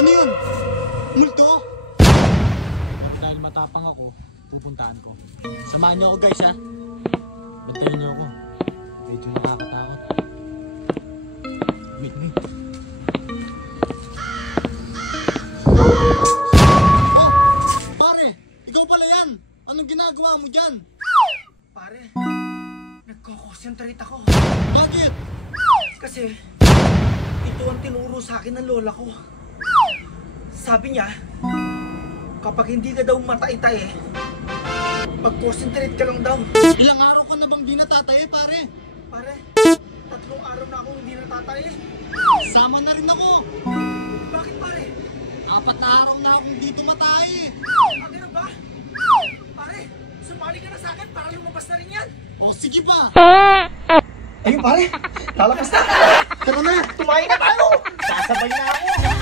Ano yun? Multo? Dahil matapang ako, pupuntaan ko. Samahan niyo ako guys ha. Bantayan niyo ako. Medyo nakakatakot. Wait. Pare, ikaw pala yan. Anong ginagawa mo dyan? Pare, nagko-concentrate ako. Bakit? Kasi, ito ang tinuro sa akin ng lola ko. Sabi niya, kapag hindi ka daw matay-tay, mag-concentrate ka lang daw. Ilang araw ka na bang di natataye pare? Pare, 3 araw na akong hindi natatay. Sama na rin ako. Bakit pare? 4 na araw na akong di tumataye. Ano na ba? Pare, sumali ka na sa akin para lumabas na rin yan. O sige pa. Ayun pare, lalabas na. Tara na. Tumayo na tayo. Sasabay na ako.